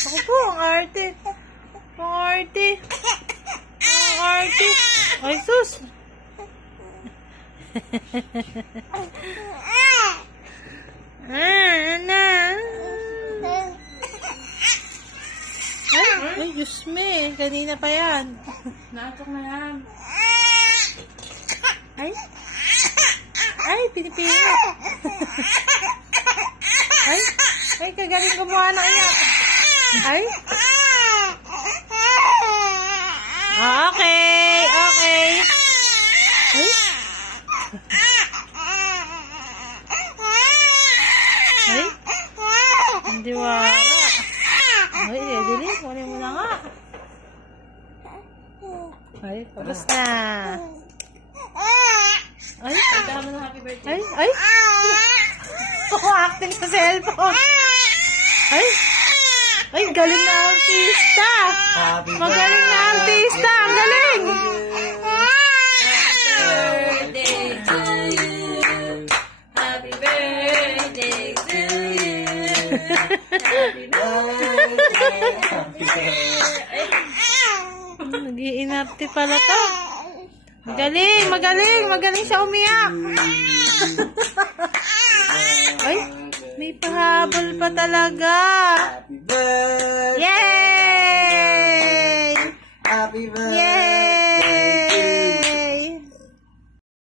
Ako po, ang arte. Ang arte. Ang arte. Ay, sus. Ana. Ay, Diyos me. Kanina pa yan. Natok na yan. Ay, pinipingat. Ay, kagaling gumawa na kanya. Ay. Okay. Ay. Hindi wala. Ay, Edeli, kunin mo na nga. Ay, tapos na. Ay, Pagkama ng happy birthday. ay. Acting sa cellphone. Ay, galing na artista. Magaling na artista. Ang galing. Happy birthday to you. Happy birthday. Happy birthday. Nag-iinarte pala to. Magaling siya umiyak. Ay, may pahabol pa talaga. Happy birthday! Yay! Happy birthday! Yay!